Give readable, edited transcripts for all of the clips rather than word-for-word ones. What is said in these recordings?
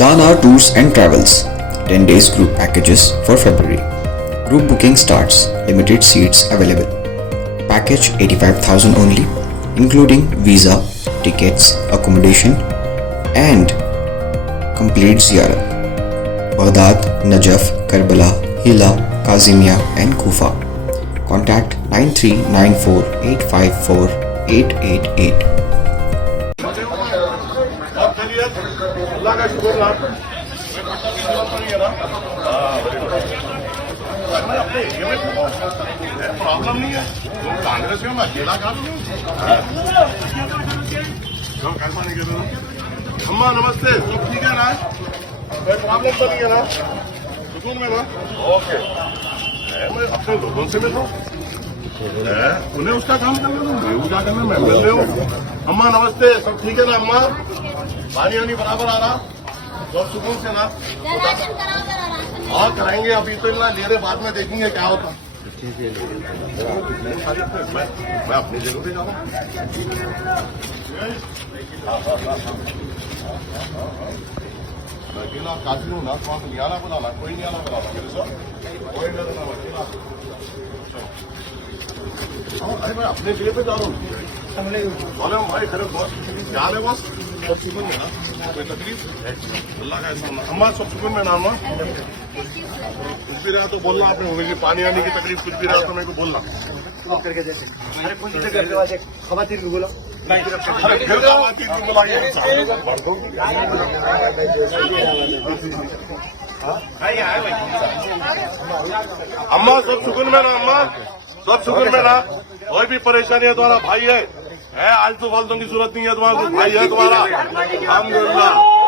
Dana Tours and Travels 10 days group packages for February. Group booking starts, limited seats available. Package 85,000 only, including visa, tickets, accommodation and complete ziyarat. Baghdad, Najaf, Karbala, Hila, Kazimia and Kufa. Contact 9394854888. अल्लाह का शुक्र ना problem नहीं है कांग्रेस में अकेला काम नहीं कैसा नहीं कर अम्मा नमस्ते सब ठीक है ना कोई प्रॉब्लम तो नहीं है ना सुकून में ना ओके मैं अपने लोगों से मिल रहा हूँ उन्हें उसका काम करना था मैं क्या करना मैं मिल रहे हूँ अम्मा नमस्ते सब ठीक है ना अम्मा पानी वानी बराबर आ रहा सब सुकून से ना और कराएंगे अभी तो इतना ले रहे बाद में देखेंगे क्या होता मैं अपनी जगह पे जा रहा हूँ अकेला काफी हूँ ना तो नहीं आना बुलाना कोई नहीं आना बुलाना मेरे साथ कोई नहीं देना अकेला अरे मैं अपने जगह पे जा रहा हूँ भाई खरे बहुत क्या है बस सब सुकून में ना कोई तकलीफ अल्लाह का ऐसा अम्मा सब सुकून में ना अम्मा कुछ भी रहा तो बोलना आपने मुझे पानी आने की तकलीफ कुछ भी रहा तो मेरे को बोलना करके जैसे अरे कौन सी जगह खवातीन को बोला अम्मा सब सुकून में ना अम्मा सब सुकून में ना कोई भी परेशानी है तुम्हारा भाई है आलतू फालतू की जरूरत नहीं है तुम्हारा भाई है तुम्हारा अल्हम्दुलिल्लाह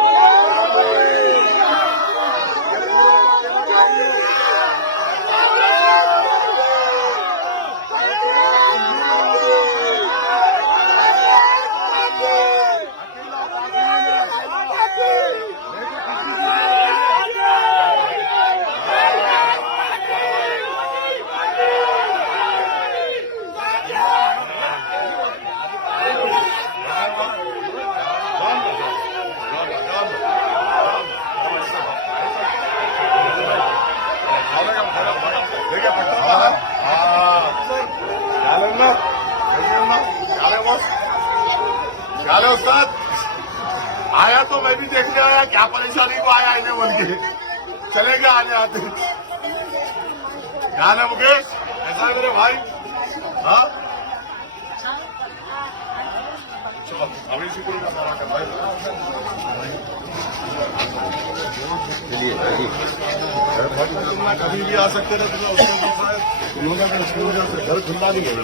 क्या उस्ताद आया तो मैं भी देखने आया क्या परेशानी को आया इन्हें बोल के चले गए आने आते क्या है मुकेश ऐसा है मेरे भाई हाँ चलो अभी शुक्र का सारा कर भाई कभी भी आ सकते थे उन्होंने घर खुला नहीं है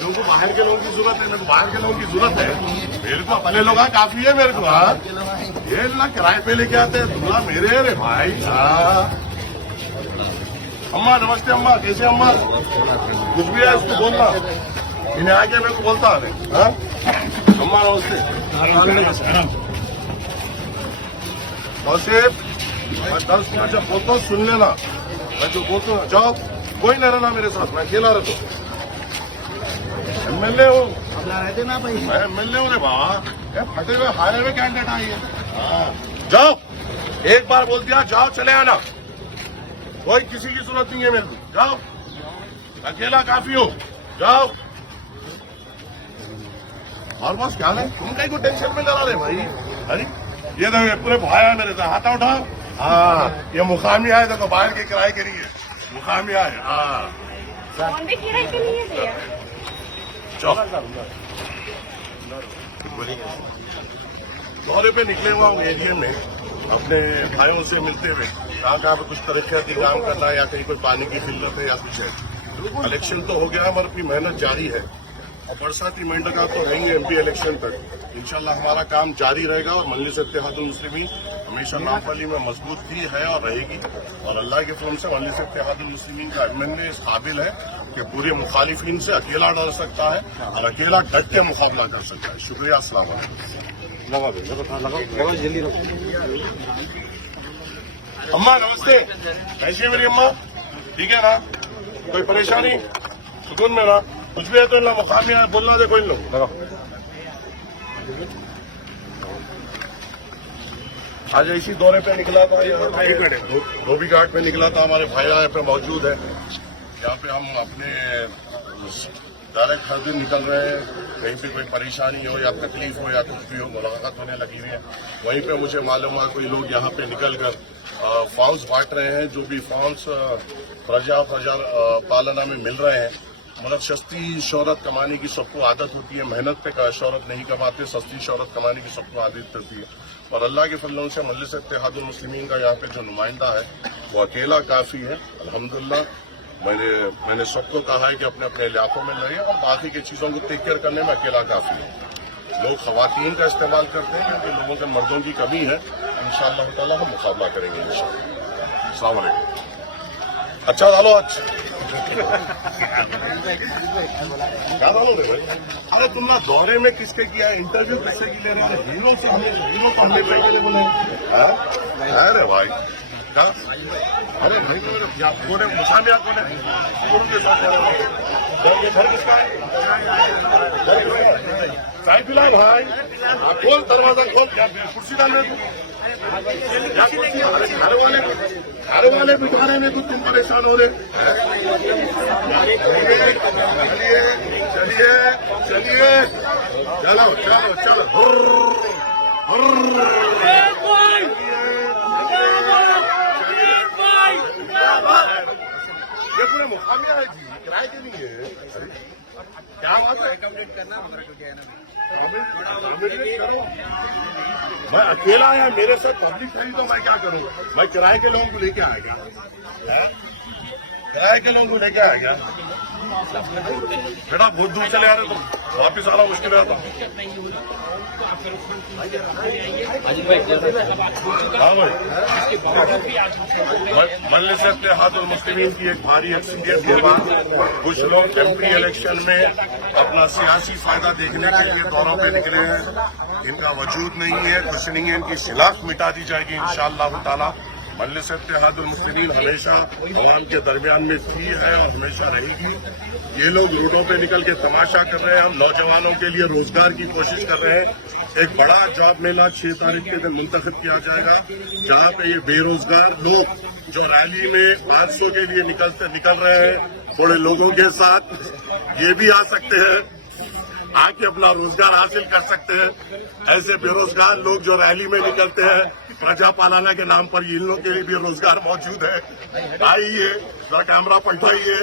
लोगों को बाहर के लोगों की जरूरत है मेरे को बाहर के लोगों की जरूरत है मेरे को अपने लोग काफी है मेरे को ये ना किराए पे लेके आते हैं दूल्हा मेरे रे भाई अम्मा नमस्ते अम्मा कैसे अम्मा कुछ भी है उसको बोलना इन्हें आके मेरे को बोलता है अम्मा नमस्ते नौसेब मैं 10 मिनट जब बोलता हूँ सुन लेना मैं जो बोलता हूँ जाओ कोई न रहना मेरे साथ मैं अकेला रहता हूँ एमएलए हूँ मैं एमएलए हूँ रे बाबा फटे हुए हारे हुए कैंडिडेट आई है जाओ एक बार बोल दिया जाओ चले आना कोई किसी की जरूरत नहीं है मेरे को जाओ अकेला काफी हूँ जाओ और बस क्या है तुम कहीं को टेंशन में लगा रहे भाई अरे ये देखो पूरे भाई है मेरे से हाथा उठाओ हाँ ये मुकामी आए देखो बाहर के किराए के लिए मुकामी आए हाँ किराए के लिए भैया दौरे पे निकले हुआ हूँ एरिया में अपने भाइयों से मिलते हुए कहाँ कहाँ पे कुछ तरक्याती काम करना है या कहीं पर पानी की किल्लत है या कुछ है इलेक्शन तो हो गया मगर अपनी मेहनत जारी है और बरसाती महीने का तो रहेंगे एमपी इलेक्शन तक इंशाल्लाह हमारा काम जारी रहेगा और मजलिस इत्तेहादुल मुस्लिमीन हमेशा नाफली में मजबूत थी है और रहेगी और अल्लाह के फजल से मजलिस इत्तेहादुल मुस्लिमीन का एमएलए इस काबिल है कि पूरे मुखालिफिन से अकेला डर सकता है और अकेला डट के मुकाबला कर सकता है शुक्रिया अस्सलाम वालेकुम अम्मा नमस्ते कैसी है मेरी अम्मा ठीक है ना कोई परेशानी सुकून में ना कुछ भी है तो इन लोग मुकामी है बोलना देखो इन लोग आज इसी दौरे पे निकला था, धोबी घाट पे निकला था, हमारे भाई यहाँ पे मौजूद है। यहाँ पे हम अपने डायरेक्ट हर दिन निकल रहे हैं, कहीं पे कोई परेशानी हो या तकलीफ हो या कुछ भी हो, मुलाकात होने लगी हुई है। वहीं पे मुझे मालूम है कोई लोग यहाँ पे निकल कर फॉर्म्स बांट रहे हैं, जो भी फॉर्म्स प्रजा पालना में मिल रहे हैं। मतलब सस्ती शोहरत कमाने की सबको आदत होती है, मेहनत पे शोहरत नहीं कमाते, सस्ती शोहरत कमाने की सबको आदत होती है। और अल्लाह के फजलों से मजलिस इत्तेहादुल मुस्लिमीन का यहाँ पे जो नुमाइंदा है वो अकेला काफी है। अल्हम्दुलिल्लाह मैंने सबको कहा है कि अपने अपने इलाकों में रहिए और बाकी की चीजों को टेक केयर करने में अकेला काफी है। लोग खवातीन का इस्तेमाल करते हैं क्योंकि लोगों के मर्दों की कमी है। इंशाअल्लाह ताला हम मुकाबला करेंगे इंशाअल्लाह। अस्सलाम वालेकुम। अच्छा डालो आज क्या डालो रे भाई? अरे तुम ना दौरे में किसके किया है, इंटरव्यू किससे की ले रहे हो? हीरो को हमने भाई। अरे भाई क्या? अरे नहीं तो कौन है मुसामिया, कौन है? कौन के साथ ये घर किसका है? चाय पिला भाई, खोल दरवाजा खोल, कुर्सी डाल रहे तू, घर वाले बिठाने में कुछ तुम परेशान हो रहे। चलिए चलिए चलो चलो चलो ये पूरे मुकामिया है जी, किराए के लिए है। क्या बात है, मैं अकेला आया, मेरे से पब्लिक खड़ी तो मैं क्या करूँ? मैं किराए के लोगों को लेके आएगा, किराए के लोगों को लेके आएगा। बेटा बहुत दूर चले आ रहे तो वापिस आना मुश्किल रहता। हाँ भाई, मजलिस इत्तेहादुल मुस्लिमीन की एक भारी अक्सरियत के बाद कुछ लोग एमपी इलेक्शन में अपना सियासी फायदा देखने के लिए दौरों पे निकले हैं। इनका वजूद नहीं है, कुछ नहीं है, इनकी शिनाख्त मिटा दी जाएगी इंशाअल्लाह ताला। मजलिस इत्तेहादुल मुस्लिमीन हमेशा अवाम के दरमियान में थी है और हमेशा रहेगी। ये लोग रोडों पे निकल के तमाशा कर रहे हैं, हम नौजवानों के लिए रोजगार की कोशिश कर रहे हैं। एक बड़ा जॉब मेला 6 तारीख के दिन मुंतखब किया जाएगा, जहाँ पे ये बेरोजगार लोग जो रैली में 500 के लिए निकल रहे हैं, थोड़े लोगों के साथ ये भी आ सकते हैं, आके अपना रोजगार हासिल कर सकते हैं। ऐसे बेरोजगार लोग जो रैली में निकलते हैं, प्रजा पालना के नाम पर इन लोगों के लिए भी रोजगार मौजूद है। आइए, कैमरा पलटाइए,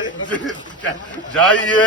जाइए।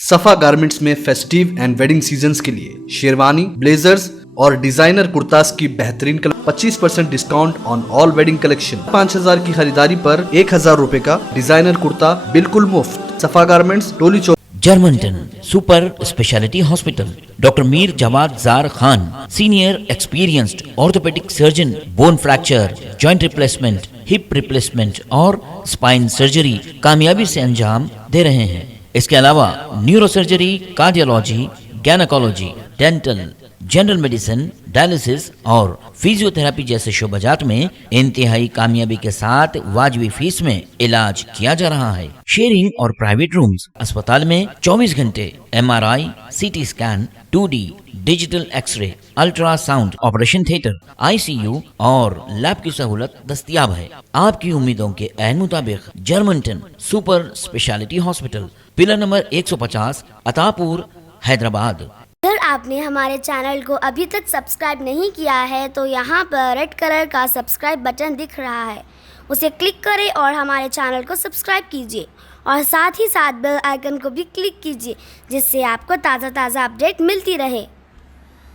सफा गारमेंट्स में फेस्टिव एंड वेडिंग सीजन्स के लिए शेरवानी, ब्लेजर्स और डिजाइनर कुर्तास की बेहतरीन 25% discount on all wedding collection. 5000 की खरीदारी पर 1000 रुपए का डिजाइनर कुर्ता बिल्कुल मुफ्त। सफा गारमेंट्स, टोली चौक। जर्मनटन super speciality hospital, doctor Mir Jawad Jar Khan, senior experienced orthopaedic surgeon, bone fracture, joint replacement, hip replacement और स्पाइन सर्जरी कामयाबी से अंजाम दे रहे हैं। इसके अलावा neuro surgery, cardiology, gynaecology, dental, general medicine, dialysis और फिजियोथेरेपी जैसे शोबाजात में इंतहाई कामयाबी के साथ वाजबी फीस में इलाज किया जा रहा है। शेयरिंग और प्राइवेट रूम्स। अस्पताल में 24 घंटे MRI, CT scan, 2D digital X-ray, ultrasound, operation theatre, ICU और लैब की सहूलत दस्तयाब है। आपकी उम्मीदों के ऐन मुताबिक Germanton super speciality hospital, pillar number 150, Attapur, Hyderabad. अगर आपने हमारे चैनल को अभी तक सब्सक्राइब नहीं किया है तो यहाँ पर रेड कलर का सब्सक्राइब बटन दिख रहा है, उसे क्लिक करें और हमारे चैनल को सब्सक्राइब कीजिए और साथ ही साथ बेल आइकन को भी क्लिक कीजिए, जिससे आपको ताज़ा अपडेट मिलती रहे।